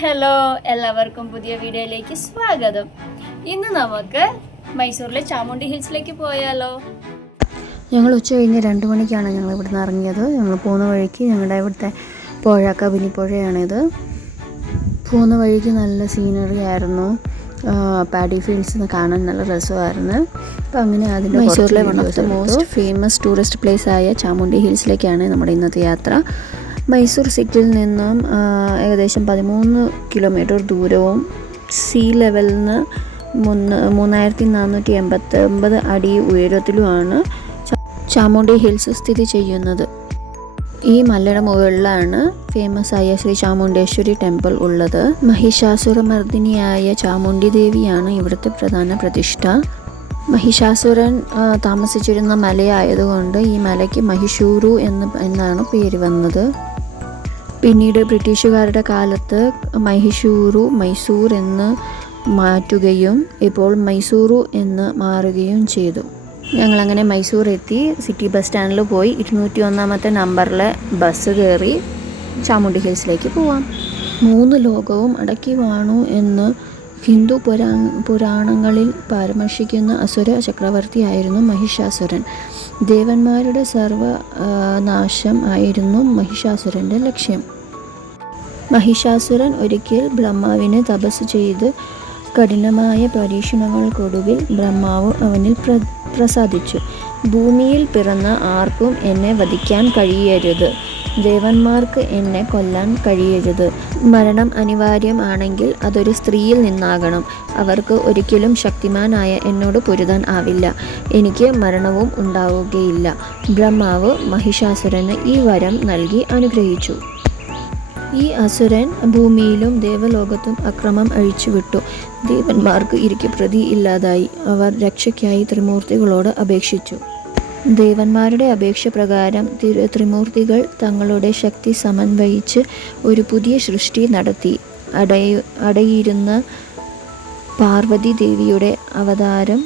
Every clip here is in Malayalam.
ഹലോ, എല്ലാവർക്കും പുതിയ വീഡിയോയിലേക്ക് സ്വാഗതം. ഇന്ന് നമുക്ക് മൈസൂരിലെ ചാമുണ്ഡി ഹിൽസിലേക്ക് പോയാലോ? ഞങ്ങൾ ഉച്ച കഴിഞ്ഞ് 2 മണിക്കാണ് ഞങ്ങൾ ഇവിടുന്ന് ഇറങ്ങിയത്. ഞങ്ങൾ പോകുന്ന വഴിക്ക് ഞങ്ങളുടെ ഇവിടുത്തെ പുഴ കബിനിപ്പുഴയാണിത്. പോകുന്ന വഴിക്ക് നല്ല സീനറി ആയിരുന്നു. പാഡി ഫീൽഡ്സ് കാണാൻ നല്ല രസമായിരുന്നു. അപ്പോൾ അങ്ങനെ അതിൻ്റെ മൈസൂരിലെ one of the most famous tourist place ആയ ചാമുണ്ഡി ഹിൽസിലേക്കാണ് നമ്മുടെ ഇന്നത്തെ യാത്ര. മൈസൂർ സിറ്റിയിൽ നിന്നും ഏകദേശം 13 കിലോമീറ്റർ ദൂരവും സീ ലെവലിൽ നിന്ന് 3489 അടി ഉയരത്തിലുമാണ് ചാമുണ്ഡി ഹിൽസ് സ്ഥിതി ചെയ്യുന്നത്. ഈ മലയുടെ മുകളിലാണ് ഫേമസ് ആയ ശ്രീ ചാമുണ്ഡേശ്വരി ടെമ്പിൾ ഉള്ളത്. മഹിഷാസുരമർദിനിയായ ചാമുണ്ഡി ദേവിയാണ് ഇവിടുത്തെ പ്രധാന പ്രതിഷ്ഠ. മഹിഷാസുരൻ താമസിച്ചിരുന്ന മലയായതുകൊണ്ട് ഈ മലയ്ക്ക് മഹിഷൂരു എന്നാണ് പേര് വന്നത്. പിന്നീട് ബ്രിട്ടീഷുകാരുടെ കാലത്ത് മൈസൂർ എന്ന് മാറ്റുകയും ഇപ്പോൾ മൈസൂരു എന്ന് മാറുകയും ചെയ്തു. ഞങ്ങളങ്ങനെ മൈസൂർ എത്തി. സിറ്റി ബസ് സ്റ്റാൻഡിൽ പോയി 201 നമ്പറിലെ ബസ് കയറി ചാമുണ്ഡി ഹിൽസിലേക്ക് പോവാം. 3 ലോകവും അടക്കി വാണു എന്ന് ഹിന്ദു പുരാണങ്ങളിൽ പരാമർശിക്കുന്ന അസുര ചക്രവർത്തിയായിരുന്നു മഹിഷാസുരൻ. ദേവന്മാരുടെ സർവനാശം ആയിരുന്നു മഹിഷാസുരൻ്റെ ലക്ഷ്യം. മഹിഷാസുരൻ ഒരിക്കൽ ബ്രഹ്മാവിനെ തപസ് ചെയ്ത് കഠിനമായ പരീക്ഷണങ്ങൾക്കൊടുവിൽ ബ്രഹ്മാവ് അവനിൽ പ്രസാദിച്ചു. ഭൂമിയിൽ പിറന്ന ആർക്കും എന്നെ വധിക്കാൻ കഴിയരുത്, ദേവന്മാർക്ക് എന്നെ കൊല്ലാൻ കഴിയരുത്. മരണം അനിവാര്യം ആണെങ്കിൽ അതൊരു സ്ത്രീയിൽ നിന്നാകണം. അവർക്ക് ഒരിക്കലും ശക്തിമാനായ എന്നോട് പൊരുതാൻ ആവില്ല. എനിക്ക് മരണവും ഉണ്ടാവുകയില്ല. ബ്രഹ്മാവ് മഹിഷാസുരന് ഈ വരം നൽകി അനുഗ്രഹിച്ചു. ഈ അസുരൻ ഭൂമിയിലും ദേവലോകത്തും അക്രമം അഴിച്ചുവിട്ടു. ദേവന്മാർക്ക് ഇരിക്കപ്രതി ഇല്ലാതായി. അവർ രക്ഷയ്ക്കായി ത്രിമൂർത്തികളോട് അപേക്ഷിച്ചു. ദേവന്മാരുടെ അപേക്ഷ പ്രകാരം ത്രിമൂർത്തികൾ തങ്ങളുടെ ശക്തി സമന്വയിച്ച് ഒരു പുതിയ സൃഷ്ടി നടത്തി. അടയിരുന്ന പാർവതി ദേവിയുടെ അവതാരം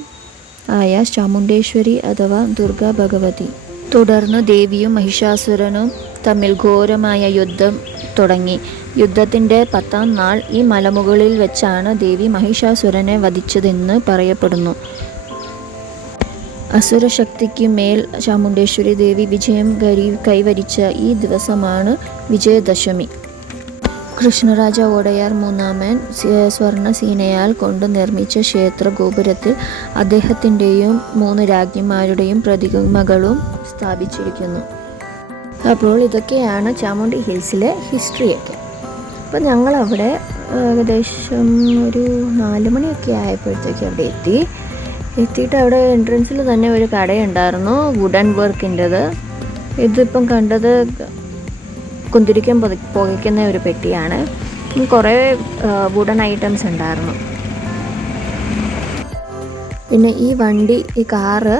ആയ ചാമുണ്ഡേശ്വരി അഥവാ ദുർഗാ ഭഗവതി. തുടർന്ന് ദേവിയും മഹിഷാസുരനും തമ്മിൽ ഘോരമായ യുദ്ധം തുടങ്ങി. യുദ്ധത്തിൻ്റെ 10ാം നാൾ ഈ മലമുകളിൽ വെച്ചാണ് ദേവി മഹിഷാസുരനെ വധിച്ചതെന്ന് പറയപ്പെടുന്നു. അസുരശക്തിക്ക് മേൽ ചാമുണ്ഡേശ്വരി ദേവി വിജയം കൈവരിച്ച ഈ ദിവസമാണ് വിജയദശമി. കൃഷ്ണരാജ ഒഡയാർ മൂന്നാമൻ സ്വർണ്ണസീനയാൽ കൊണ്ട് നിർമ്മിച്ച ക്ഷേത്ര ഗോപുരത്തിൽ അദ്ദേഹത്തിൻ്റെയും 3 രാജ്ഞിമാരുടെയും പ്രതിമകളും സ്ഥാപിച്ചിരിക്കുന്നു. അപ്പോൾ ഇതൊക്കെയാണ് ചാമുണ്ഡി ഹിൽസിലെ ഹിസ്റ്ററിയൊക്കെ. അപ്പോൾ ഞങ്ങളവിടെ ഏകദേശം ഒരു 4 മണിയൊക്കെ ആയപ്പോഴത്തേക്ക് അവിടെ എത്തിയിട്ട് അവിടെ എൻട്രൻസിൽ തന്നെ ഒരു കടയുണ്ടായിരുന്നു, വുഡൻ വർക്കിൻ്റെത്. ഇതിപ്പം കണ്ടത് കുന്തിരിക്കം പുകയ്ക്കുന്ന ഒരു പെട്ടിയാണ്. കുറേ വുഡൻ ഐറ്റംസ് ഉണ്ടായിരുന്നു. പിന്നെ ഈ കാറ്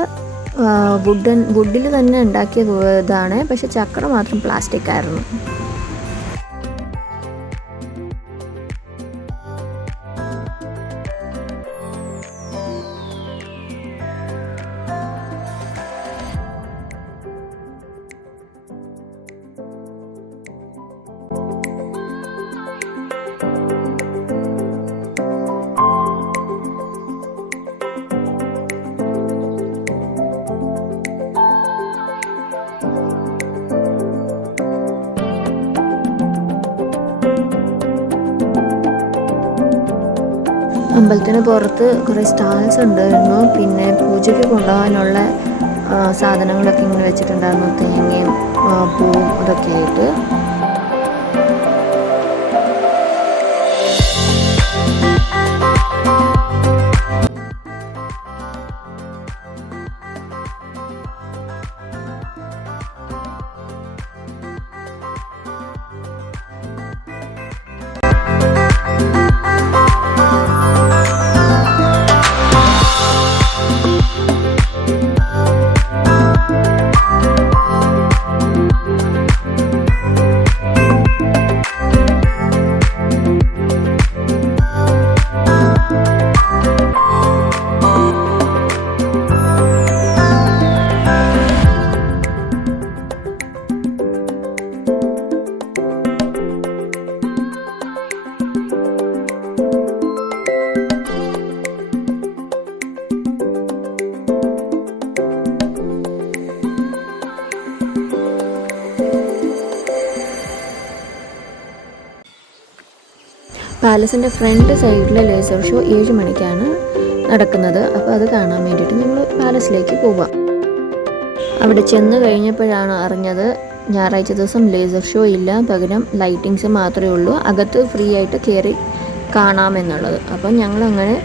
വുഡിൽ തന്നെ ഉണ്ടാക്കിയ ഇതാണ്. പക്ഷെ ചക്രം മാത്രം പ്ലാസ്റ്റിക് ആയിരുന്നു. അമ്പലത്തിന് പുറത്ത് കുറേ സ്റ്റാൾസ് ഉണ്ടായിരുന്നു. പിന്നെ പൂജയ്ക്ക് കൊണ്ടുപോകാനുള്ള സാധനങ്ങളൊക്കെ ഇങ്ങനെ വെച്ചിട്ടുണ്ടായിരുന്നു, തേങ്ങയും പൂവും അതൊക്കെ ആയിട്ട്. പാലസിൻ്റെ ഫ്രണ്ട് സൈഡിലെ ലേസർ ഷോ 7 മണിക്കാണ് നടക്കുന്നത്. അപ്പോൾ അത് കാണാൻ വേണ്ടിയിട്ട് ഞങ്ങൾ പാലസിലേക്ക് പോവാം. അവിടെ ചെന്ന് കഴിഞ്ഞപ്പോഴാണ് അറിഞ്ഞത് ഞായറാഴ്ച ദിവസം ലേസർ ഷോ ഇല്ല, പകരം ലൈറ്റിങ്സ് മാത്രമേ ഉള്ളൂ, അകത്ത് ഫ്രീ ആയിട്ട് കയറി കാണാമെന്നുള്ളത്. അപ്പം ഞങ്ങളങ്ങനെ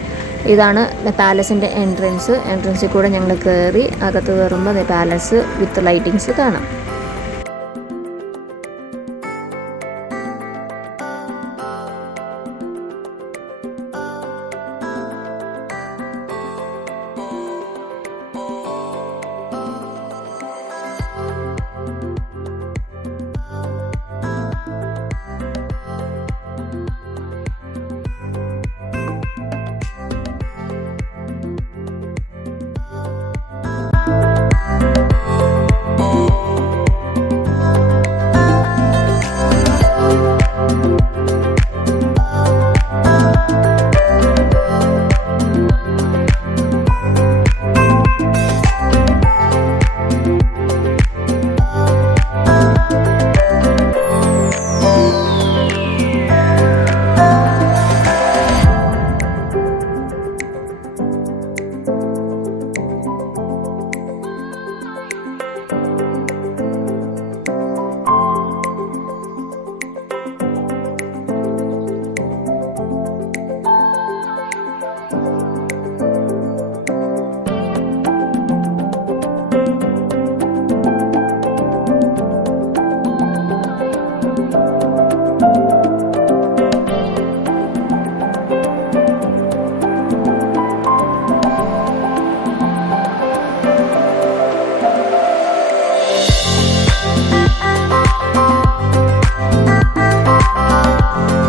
ഇതാണ് പാലസിൻ്റെ എൻട്രൻസിൽ കൂടെ ഞങ്ങൾ കയറി അകത്ത് കയറുമ്പോൾ പാലസ് വിത്ത് ലൈറ്റിങ്സ് കാണാം.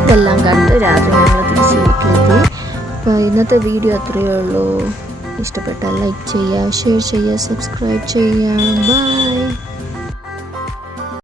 ഇതെല്ലാം കണ്ട് രാത്രി ഞങ്ങൾ തിരിച്ച് വീട്ടിലെത്തി. അപ്പോൾ ഇന്നത്തെ വീഡിയോ അത്രയേ ഉള്ളൂ. ഇഷ്ടപ്പെട്ടാൽ ലൈക്ക് ചെയ്യുക, ഷെയർ ചെയ്യുക, സബ്സ്ക്രൈബ് ചെയ്യുക. ബൈ.